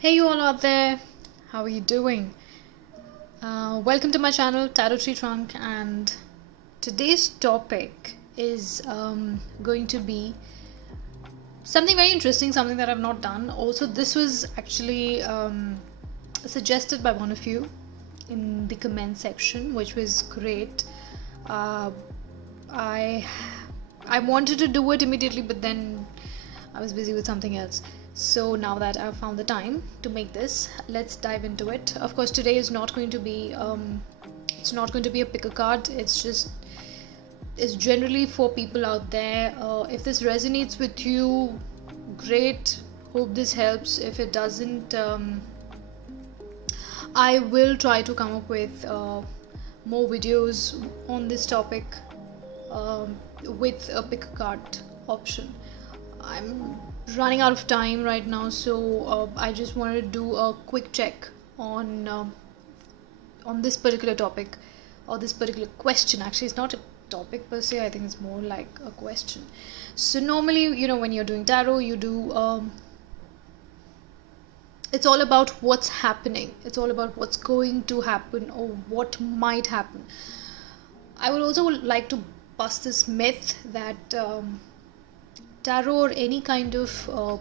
Hey, you all out there, how are you doing? Welcome to my channel, Tarot Tree Trunk, and today's topic is going to be something very interesting, something that I've not done. Also, this was actually suggested by one of you in the comment section, which was great. Uh, I I wanted to do it immediately, but then I was busy with something else. So now that I've found the time to make this, let's dive into it. Of course, today is not going to be it's not going to be a pick a card. It's generally for people out there. If this resonates with you, great. Hope this helps. If it doesn't, I will try to come up with more videos on this topic with a pick a card option. I'm running out of time right now, so I just wanted to do a quick check on this particular topic or this particular question. Actually, it's not a topic per se. I think it's more like a question. So normally, when you're doing tarot, you do it's all about what's happening. It's all about what's going to happen or what might happen. I would also like to bust this myth that tarot or any kind of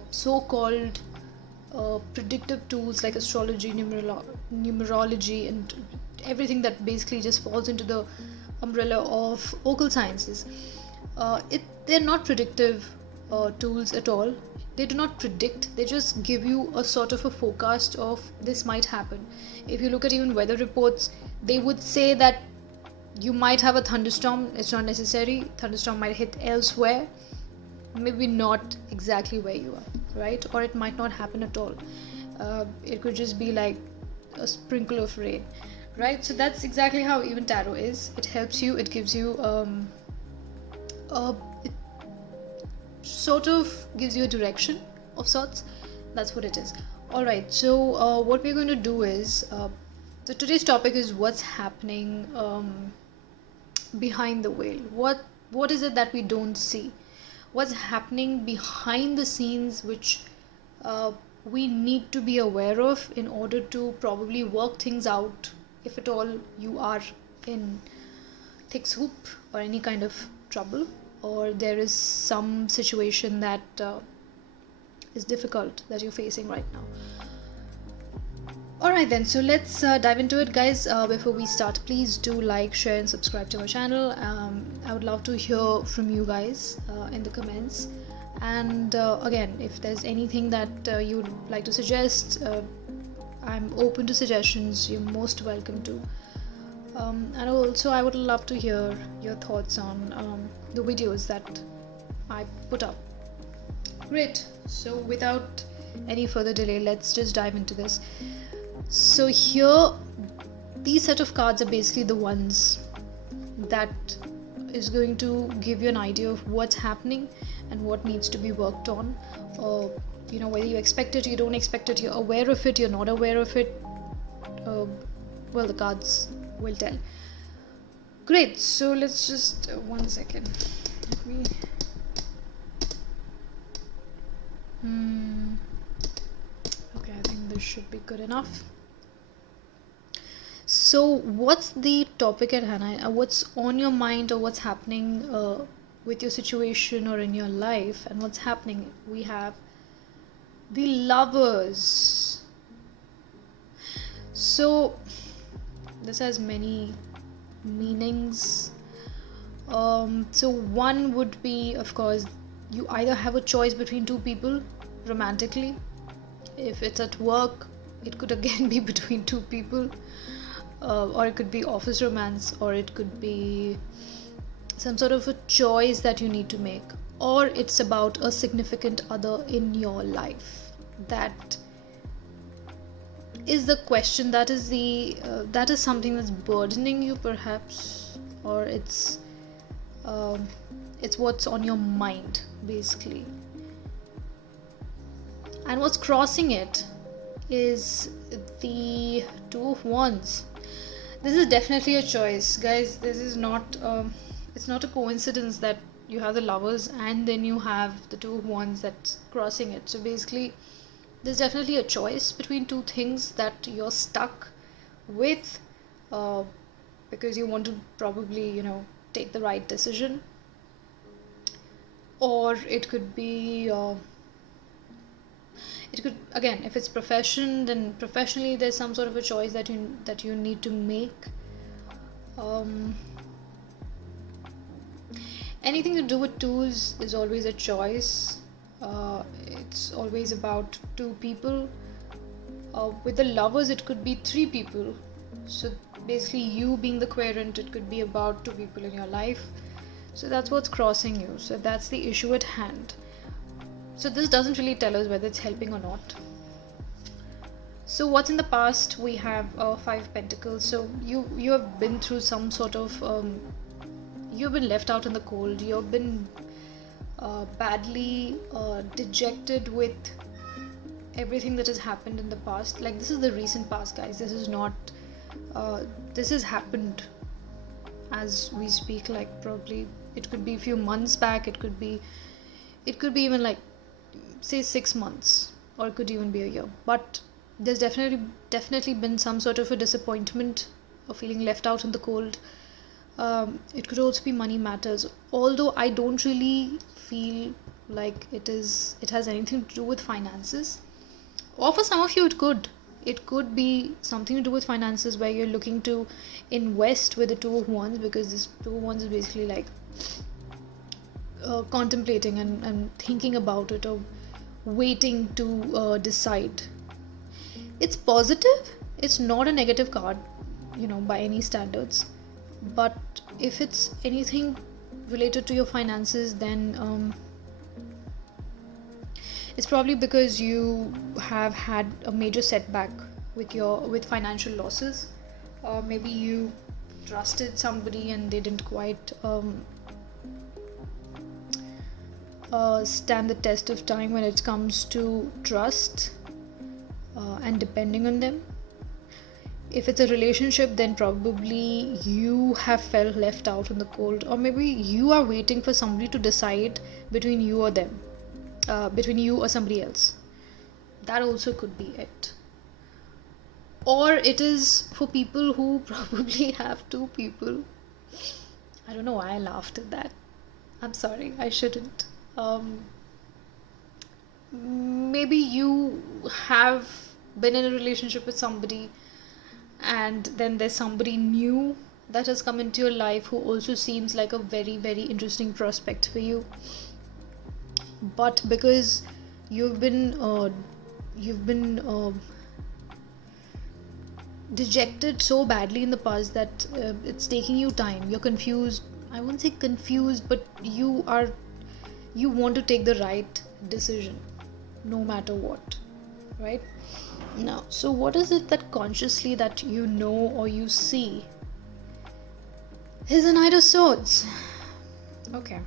so-called predictive tools like astrology, numerology, and everything that basically just falls into the umbrella of occult sciences. They're not predictive tools at all. They do not predict, they just give you a sort of a forecast of this might happen. If you look at even weather reports, they would say that you might have a thunderstorm. It's not necessary. Thunderstorm might hit elsewhere, maybe not exactly where you are, right? Or it might not happen at all. It could just be like a sprinkle of rain, right? So that's exactly how even tarot is. It helps you, it gives you it sort of gives you a direction of sorts. That's what it is. All right, so what we're going to do is so today's topic is what's happening behind the veil. What is it that we don't see? What's happening behind the scenes, which we need to be aware of in order to probably work things out, if at all you are in thick soup or any kind of trouble, or there is some situation that is difficult that you're facing right now. Alright then, so let's dive into it, guys. Before we start, please do like, share and subscribe to my channel. I would love to hear from you guys in the comments. And again, if there's anything that you would like to suggest, I'm open to suggestions. You're most welcome to. And also I would love to hear your thoughts on the videos that I put up. Great, so without any further delay, let's just dive into this. So here, these set of cards are basically the ones that is going to give you an idea of what's happening and what needs to be worked on. Whether you expect it, you don't expect it, you're aware of it, you're not aware of it. Well, the cards will tell. Great, so let's just 1 second. Let me. Okay, I think this should be good enough. So what's the topic at hand? What's on your mind, or what's happening with your situation or in your life? And what's happening? We have the Lovers. So this has many meanings. So one would be, of course, you either have a choice between two people romantically. If it's at work, it could again be between two people. Or it could be office romance, or it could be some sort of a choice that you need to make, or it's about a significant other in your life. That is the question. That is something that's burdening you, perhaps, or it's what's on your mind basically. And what's crossing it is the Two of Wands. This is definitely a choice, guys. This is not it's not a coincidence that you have the Lovers and then you have the Two of Wands that's crossing it. So basically there's definitely a choice between two things that you're stuck with, uh, because you want to probably, take the right decision. Or it could be, it could, again, if it's profession, then professionally there's some sort of a choice that you need to make. um, Anything to do with tools is always a choice. It's always about two people. With the lovers, it could be three people. So basically, you being the querent, it could be about two people in your life. So that's what's crossing you. So that's the issue at hand. So this doesn't really tell us whether it's helping or not. So what's in the past? We have Five Pentacles. So you have been through some sort of you've been left out in the cold. You've been badly dejected with everything that has happened in the past. Like, this is the recent past, guys. This is not this has happened as we speak. Like, probably it could be a few months back, it could be even like, say, 6 months, or it could even be a year. But there's definitely been some sort of a disappointment, or feeling left out in the cold. It could also be money matters, although I don't really feel like it has anything to do with finances. Or for some of you, it could be something to do with finances, where you're looking to invest with the Two of Wands, because this Two of Wands is basically like contemplating and thinking about it, or waiting to decide. It's positive, it's not a negative card, by any standards. But if it's anything related to your finances, then it's probably because you have had a major setback with financial losses. Maybe you trusted somebody and they didn't quite stand the test of time when it comes to trust and depending on them. If it's a relationship, then probably you have felt left out in the cold, or maybe you are waiting for somebody to decide between you or them, between you or somebody else. That also could be it. Or it is for people who probably have two people. I don't know why I laughed at that. I'm sorry, I shouldn't. Maybe you have been in a relationship with somebody, and then there's somebody new that has come into your life who also seems like a very, very interesting prospect for you. But because you've been dejected so badly in the past that it's taking you time. You're confused. I won't say confused, but you want to take the right decision no matter what, right? Now, so what is it that consciously that you know or you see? Here's a Knight of Swords. Okay.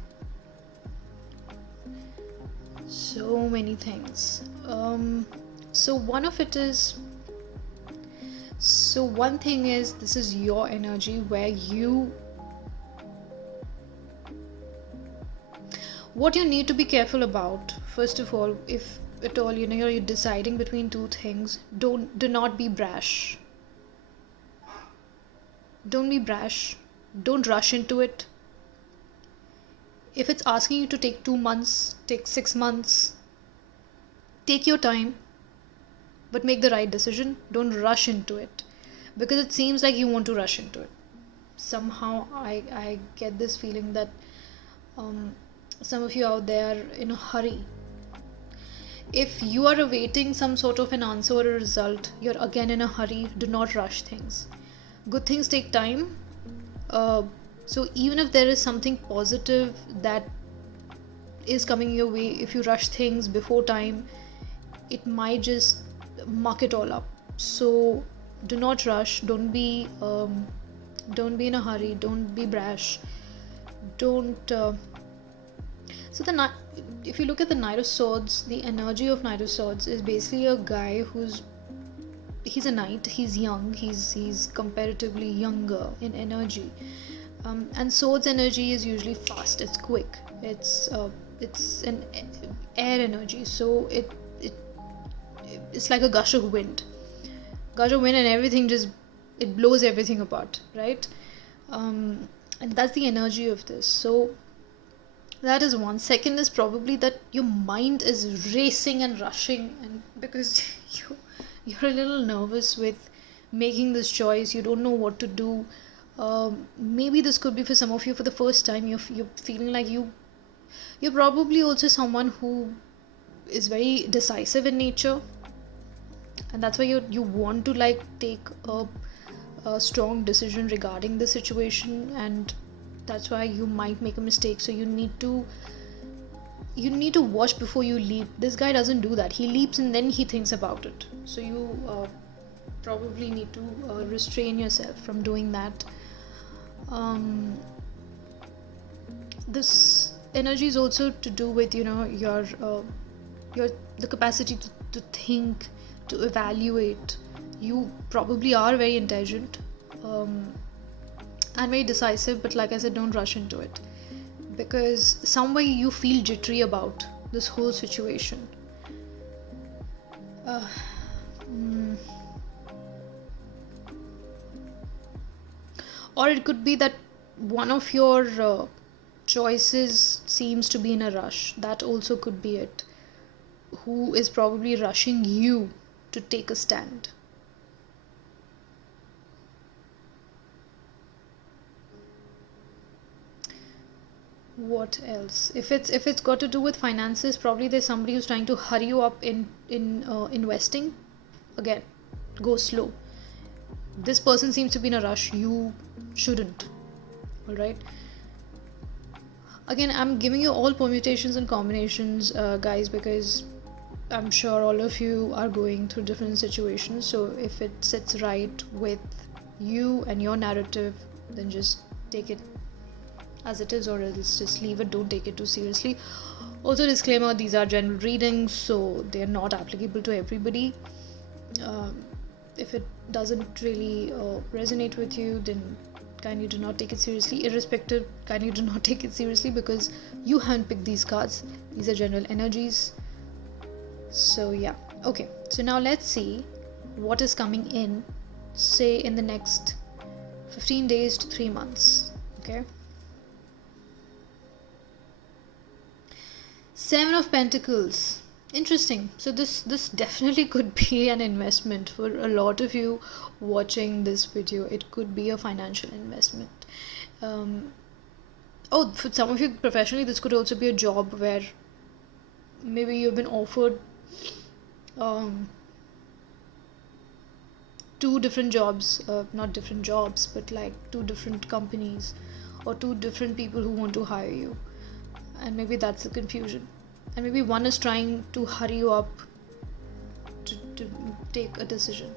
So many things. So one thing is, this is your energy, where what you need to be careful about, first of all, if at all, you're deciding between two things, do not be brash. Don't be brash. Don't rush into it. If it's asking you to take 2 months, take 6 months, take your time, but make the right decision. Don't rush into it, because it seems like you want to rush into it. Somehow I get this feeling that some of you out there are in a hurry. If you are awaiting some sort of an answer or a result, you're again in a hurry. Do not rush things. Good things take time. So even if there is something positive that is coming your way, if you rush things before time, it might just muck it all up. So do not rush. Don't be in a hurry. Don't be brash. Don't. So if you look at the Knight of Swords, the energy of Knight of Swords is basically a guy he's a knight, he's young, he's comparatively younger in energy, and swords energy is usually fast, it's quick, it's an air energy, so it it's like a gush of wind, and everything just, it blows everything apart, right? And that's the energy of this. So that is one. Second is probably that your mind is racing and rushing, and because you're a little nervous with making this choice, you don't know what to do. Maybe this could be for some of you for the first time. You're feeling like you're probably also someone who is very decisive in nature, and that's why you want to like take a strong decision regarding the situation, and that's why you might make a mistake. So you need to watch before you leap. This guy doesn't do that. He leaps and then he thinks about it. So you probably need to restrain yourself from doing that. This energy is also to do with your the capacity to think, to evaluate. You probably are very intelligent and very decisive, but like I said, don't rush into it, because some way you feel jittery about this whole situation. Or it could be that one of your choices seems to be in a rush. That also could be it. Who is probably rushing you to take a stand? What else? If it's got to do with finances, probably there's somebody who's trying to hurry you up in investing. Again, go slow. This person seems to be in a rush. You shouldn't. All right. Again, I'm giving you all permutations and combinations, guys, because I'm sure all of you are going through different situations. So if it sits right with you and your narrative, then just take it as it is, or else just leave it. Don't take it too seriously. Also, disclaimer, these are general readings, so they are not applicable to everybody. If it doesn't really resonate with you, then kindly do not take it seriously. Irrespective, kindly do not take it seriously, because you handpicked these cards. These are general energies. So yeah, okay, so now let's see what is coming in, say in the next 15 days to 3 months. Okay, 7 of Pentacles. Interesting. So this definitely could be an investment for a lot of you watching this video. It could be a financial investment. For some of you professionally, this could also be a job where maybe you've been offered 2 different jobs, not different jobs, but like 2 different companies or 2 different people who want to hire you, and maybe that's the confusion. And maybe one is trying to hurry you up to take a decision.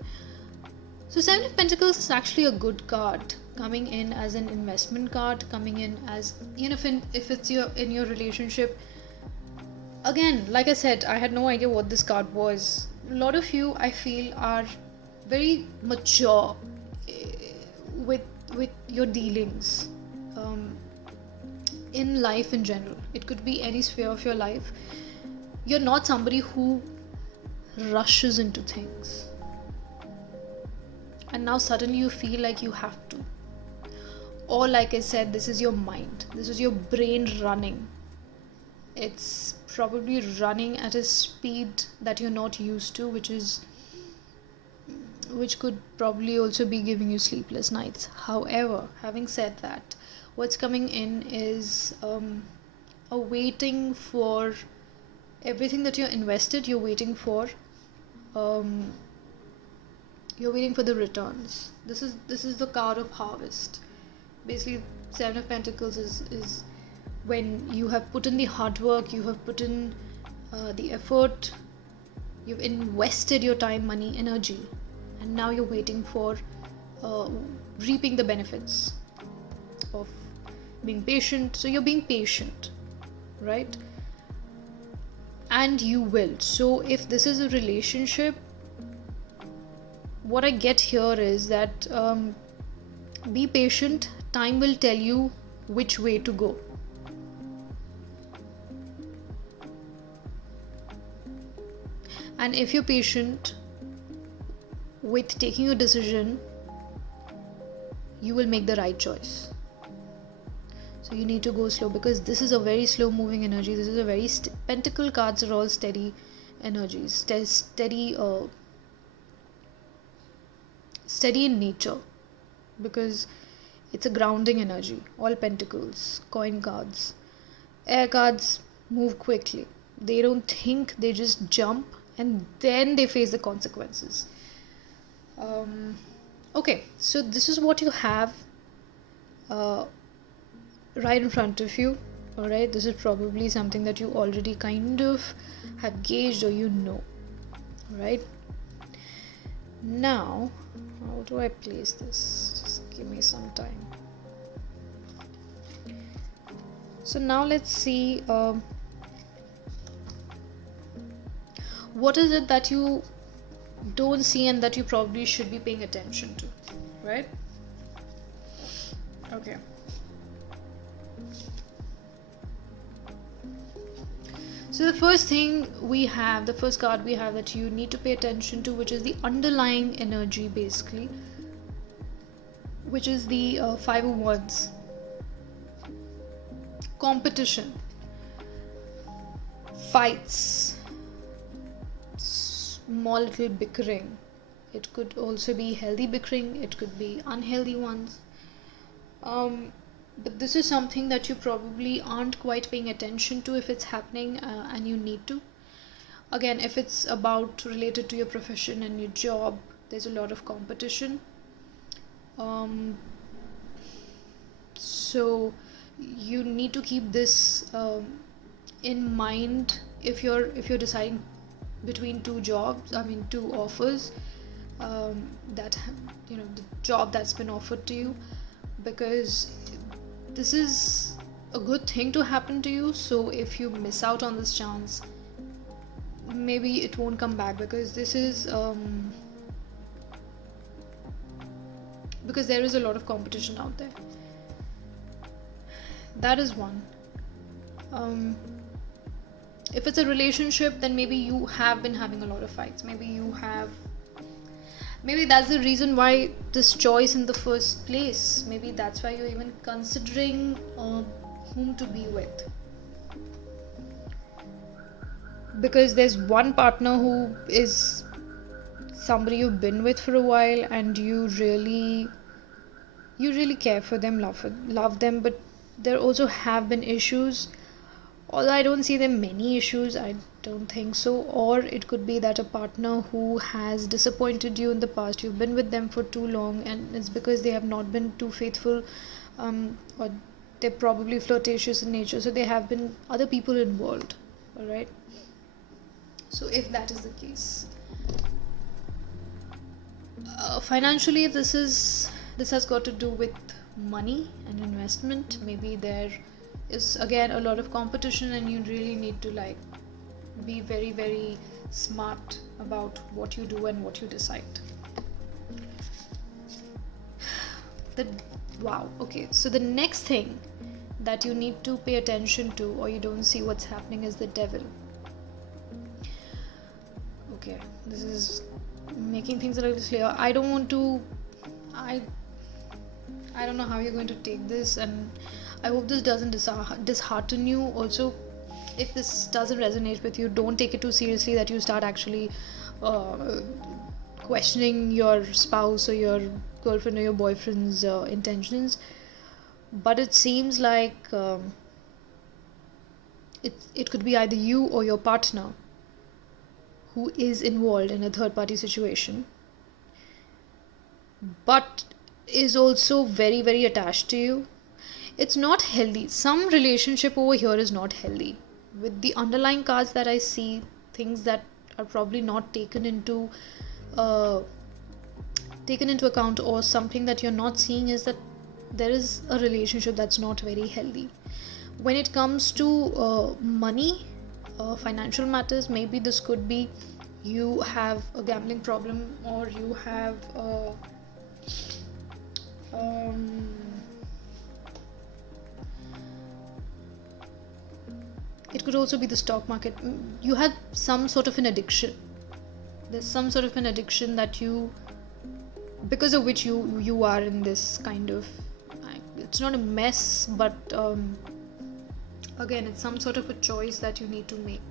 So 7 of Pentacles is actually a good card, coming in as an investment card, coming in as, if it's in your relationship. Again, like I said, I had no idea what this card was. A lot of you, I feel, are very mature with your dealings in life in general. It could be any sphere of your life. You're not somebody who rushes into things, and now suddenly you feel like you have to. Or like I said, this is your mind, this is your brain running. It's probably running at a speed that you're not used to, which could probably also be giving you sleepless nights. However, having said that, what's coming in is a waiting for everything that you're invested. You're waiting for the returns. This is the card of harvest. Basically, 7 of Pentacles is when you have put in the hard work, you have put in the effort, you've invested your time, money, energy, and now you're waiting for reaping the benefits of being patient. So you're being patient, right? And you will. So if this is a relationship, what I get here is that be patient. Time will tell you which way to go. And if you're patient with taking a decision, you will make the right choice. So you need to go slow, because this is a very slow moving energy. This is a very pentacle cards are all steady energies, steady in nature, because it's a grounding energy. All pentacles, coin cards, air cards move quickly. They don't think, they just jump, and then they face the consequences. Okay, so this is what you have right in front of you. All right, this is probably something that you already kind of have gauged, or you know. All right, now how do I place this? Just give me some time. So now let's see, what is it that you don't see and that you probably should be paying attention to, right? Okay. So the first thing we have, the first card we have that you need to pay attention to, which is the underlying energy basically, which is the Five of Wands. Competition, fights, small little bickering. It could also be healthy bickering, it could be unhealthy ones. But this is something that you probably aren't quite paying attention to if it's happening, and you need to. Again, if it's about related to your profession and your job, there's a lot of competition. So you need to keep this in mind if you're deciding between two jobs, two offers, that the job that's been offered to you, because this is a good thing to happen to you. So if you miss out on this chance, maybe it won't come back, because this is because there is a lot of competition out there. That is one. If it's a relationship, then maybe you have been having a lot of fights. Maybe that's the reason why this choice in the first place. Maybe that's why you're even considering whom to be with. Because there's one partner who is somebody you've been with for a while, and you really care for them, love them, but there also have been issues. Although I don't see them many issues, I don't think so. Or it could be that a partner who has disappointed you in the past, you've been with them for too long, and it's because they have not been too faithful, or they're probably flirtatious in nature, so there have been other people involved. All right, so if that is the case, financially, this has got to do with money and investment. Maybe there is again a lot of competition, and you really need to be very, very smart about what you do and what you decide. Wow, okay, so the next thing that you need to pay attention to, or you don't see what's happening, is the Devil. Okay, this is making things a little clear. I don't know how you're going to take this, and I hope this doesn't dishearten you. Also, if this doesn't resonate with you, don't take it too seriously that you start actually questioning your spouse or your girlfriend or your boyfriend's intentions. But it seems like it could be either you or your partner who is involved in a third party situation, but is also very, very attached to you. It's not healthy. Some relationship over here is not healthy. With the underlying cards that I see, things that are probably not taken into account, or something that you're not seeing, is that there is a relationship that's not very healthy. When it comes to money, financial matters, maybe this could be you have a gambling problem, or you have it could also be the stock market. You have some sort of an addiction There's some sort of an addiction that because of which you are in this kind of, it's not a mess, but again, it's some sort of a choice that you need to make.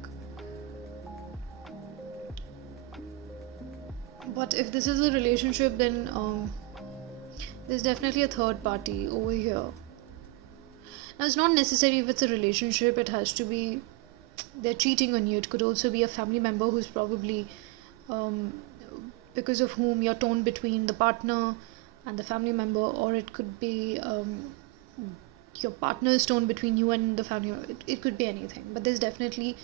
But if this is a relationship, then there's definitely a third party over here. Now, it's not necessary if it's a relationship, it has to be they're cheating on you. It could also be a family member who's probably because of whom you're torn between the partner and the family member, or it could be your partner is torn between you and the family. It could be anything, but there's definitely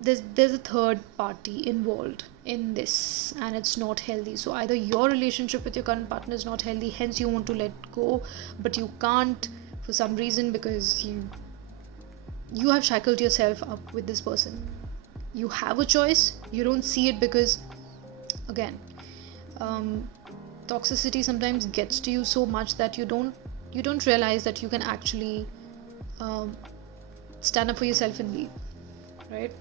there's a third party involved in this, and it's not healthy. So either your relationship with your current partner is not healthy, hence you want to let go, but you can't for some reason, because you have shackled yourself up with this person. You have a choice, you don't see it, because again, toxicity sometimes gets to you so much that you don't realize that you can actually stand up for yourself and leave, right?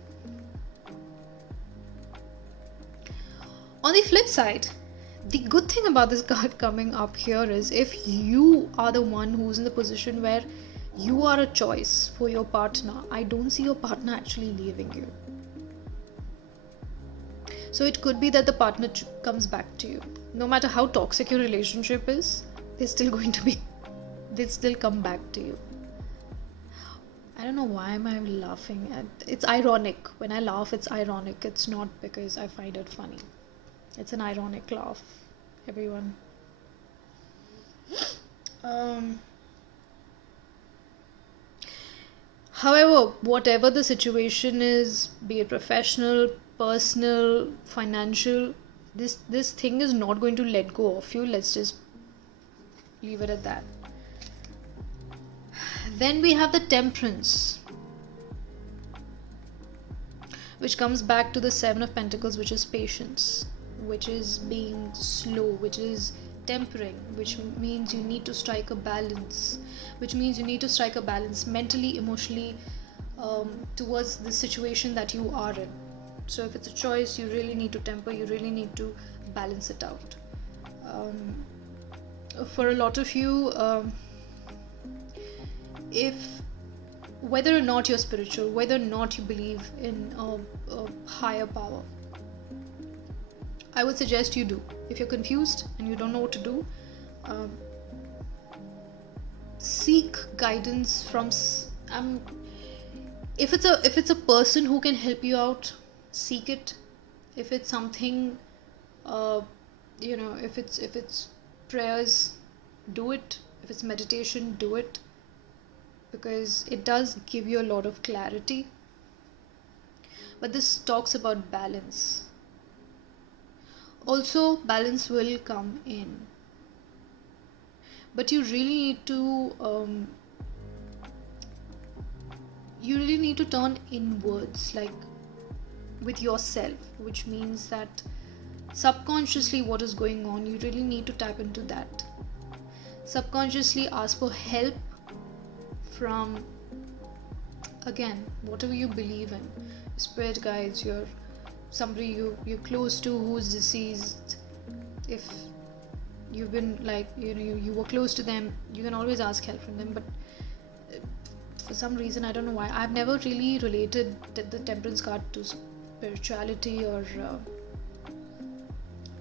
On the flip side, the good thing about this card coming up here is, if you are the one who's in the position where you are a choice for your partner, I don't see your partner actually leaving you. So it could be that the partner comes back to you. No matter how toxic your relationship is, they'll still come back to you. I don't know why am I laughing at, it's ironic. When I laugh, it's ironic. It's not because I find it funny. It's an ironic laugh, everyone. However, whatever the situation is, be it professional, personal, financial, this thing is not going to let go of you. Let's just leave it at that. Then we have the Temperance, which comes back to the Seven of Pentacles, which is patience, which is being slow, which is tempering, which means you need to strike a balance, mentally, emotionally, towards the situation that you are in. So if it's a choice, you really need to temper, you really need to balance it out. For a lot of you, if whether or not you're spiritual, whether or not you believe in a higher power, I would suggest you do. If you're confused and you don't know what to do, seek guidance from if it's a person who can help you out, seek it. If it's something, if it's prayers, do it. If it's meditation, do it, because it does give you a lot of clarity. But this talks about balance. Also, balance will come in, but you really need to turn inwards, like with yourself, which means that subconsciously what is going on, you really need to tap into that. Subconsciously ask for help from, again, whatever you believe in, spirit guides, somebody you're close to who's deceased. If you've been you were close to them, you can always ask help from them. But for some reason, I don't know why, I've never really related the Temperance card to spirituality or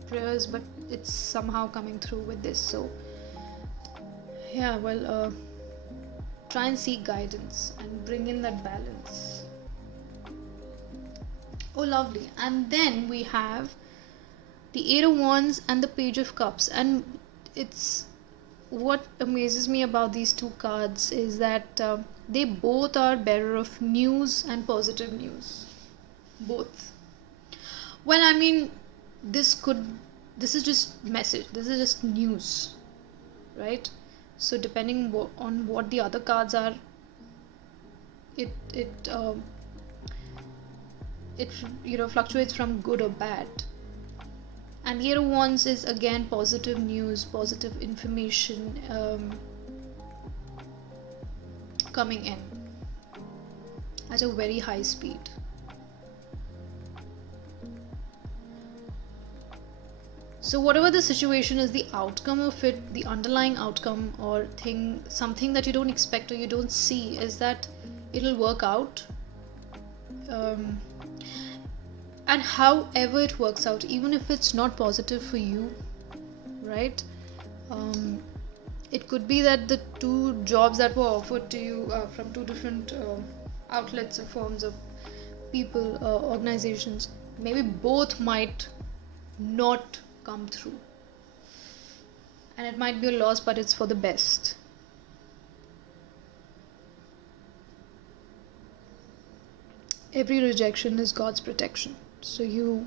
prayers, but it's somehow coming through with this. So yeah, well, try and seek guidance and bring in that balance. Oh, lovely. And then we have the Eight of Wands and the Page of Cups. And it's what amazes me about these two cards is that they both are bearer of news and positive news. Both. Well, I mean, this is just message. This is just news, right? So depending on what the other cards are, it fluctuates from good or bad. And the Eight of Wands is again positive news, positive information coming in at a very high speed. So whatever the situation is, the outcome of it, the underlying outcome or thing, something that you don't expect or you don't see, is that it'll work out. um, and however it works out, even if it's not positive for you, right? um, it could be that the two jobs that were offered to you from two different outlets or firms of people, organizations, maybe both might not come through, and it might be a loss, but it's for the best. Every rejection is God's protection, so you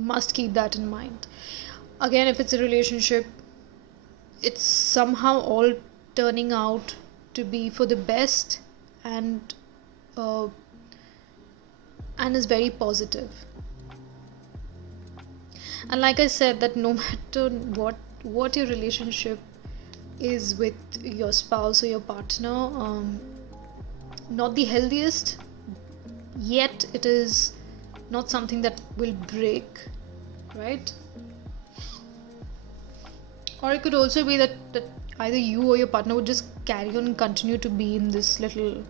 must keep that in mind. Again, if it's a relationship, it's somehow all turning out to be for the best, and uh, and is very positive. And like I said, that no matter what your relationship is with your spouse or your partner, not the healthiest, yet it is not something that will break, right? Or it could also be that either you or your partner would just carry on and continue to be in this little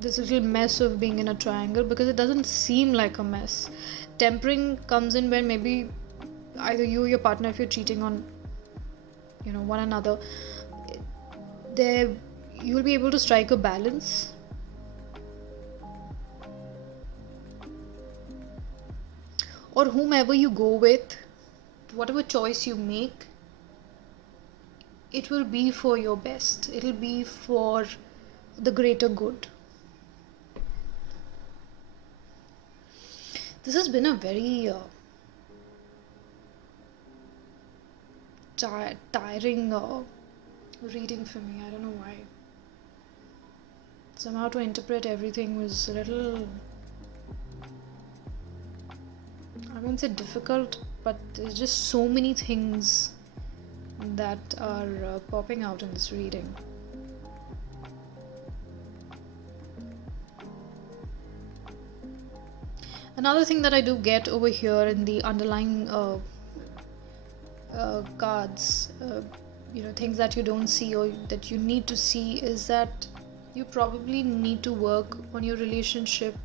this little mess of being in a triangle, because it doesn't seem like a mess. Tempering comes in when maybe either you or your partner, if you're cheating on one another, there you'll be able to strike a balance. Or whomever you go with, whatever choice you make, it will be for your best, it'll be for the greater good. This has been a very tiring reading for me. I don't know why. Somehow to interpret everything was a little, I won't say difficult, but there's just so many things that are popping out in this reading. Another thing that I do get over here in the underlying cards, things that you don't see or that you need to see, is that you probably need to work on your relationship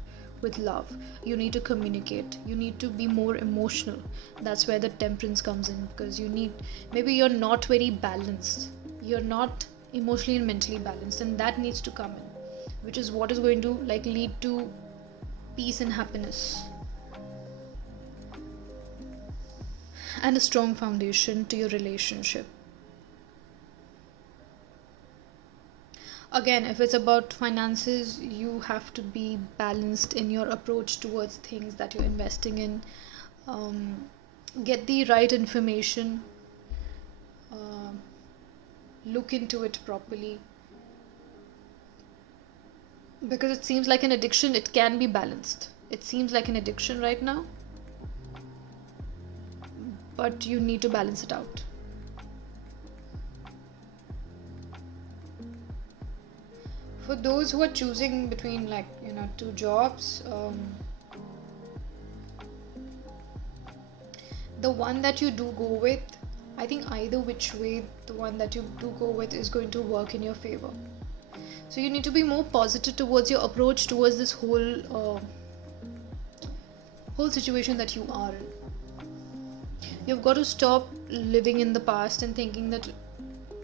with love. You need to communicate, you need to be more emotional. That's where the temperance comes in, because maybe you're not very balanced, you're not emotionally and mentally balanced, and that needs to come in, which is what is going to lead to peace and happiness, and a strong foundation to your relationship. Again, if it's about finances, you have to be balanced in your approach towards things that you're investing in. Get the right information, look into it properly, because it seems like an addiction. It can be balanced. It seems like an addiction right now, but you need to balance it out. For those who are choosing between two jobs, the one that you do go with, I think either which way, the one that you do go with is going to work in your favor. So you need to be more positive towards your approach towards this whole situation that you are in. You've got to stop living in the past and thinking that,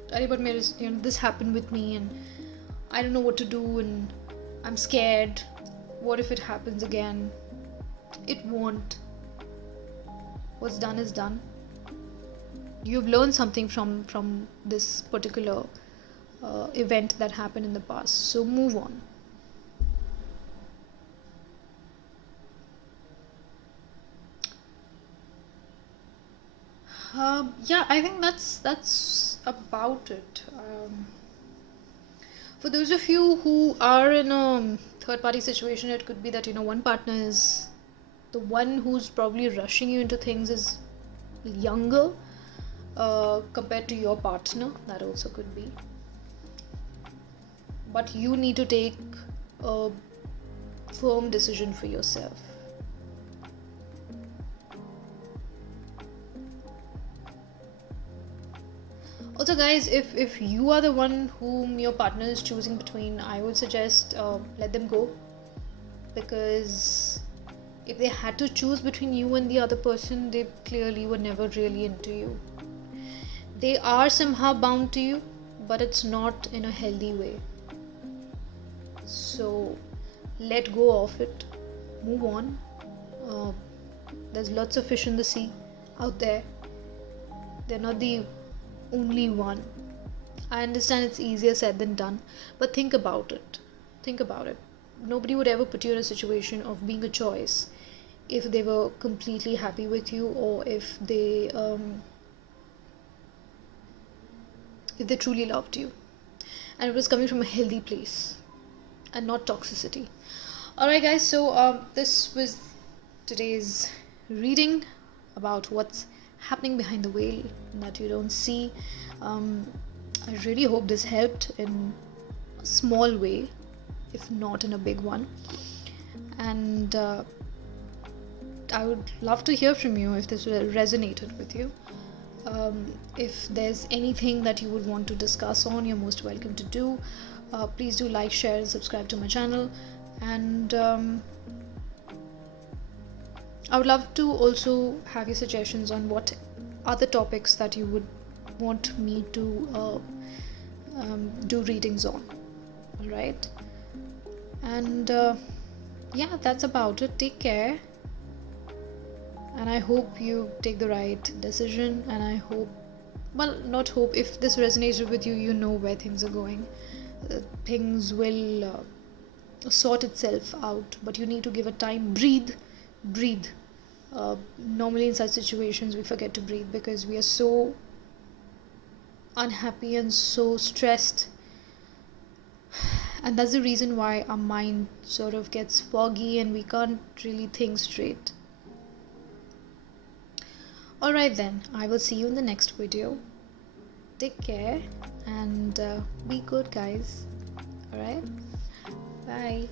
but this happened with me and I don't know what to do and I'm scared. What if it happens again? It won't. What's done is done. You've learned something from this particular event that happened in the past, so move on. I think that's about it. For those of you who are in a third party situation, it could be that one partner is the one who's probably rushing you into things, is younger compared to your partner. That also could be. But you need to take a firm decision for yourself. Also, guys, if you are the one whom your partner is choosing between, I would suggest let them go, because if they had to choose between you and the other person, they clearly were never really into you. They are somehow bound to you, but it's not in a healthy way. So let go of it, move on. uh, there's lots of fish in the sea out there. They're not the only one. I understand it's easier said than done, but think about it. Think about it. Nobody would ever put you in a situation of being a choice if they were completely happy with you, or if they truly loved you and it was coming from a healthy place and not toxicity. Alright, guys, so this was today's reading about what's happening behind the veil that you don't see. I really hope this helped in a small way, if not in a big one. And I would love to hear from you if this resonated with you. If there's anything that you would want to discuss on, you're most welcome to do. Please do like, share, and subscribe to my channel. And I would love to also have your suggestions on what other topics that you would want me to do readings on. Alright, and yeah, that's about it. Take care, and I hope you take the right decision. And I hope, well, not hope, if this resonated with you, you know where things are going. Things will sort itself out, but you need to give it time. Breathe. Normally in such situations we forget to breathe because we are so unhappy and so stressed, and that's the reason why our mind sort of gets foggy and we can't really think straight. Alright then, I will see you in the next video. Take care and be good, guys. Alright, bye.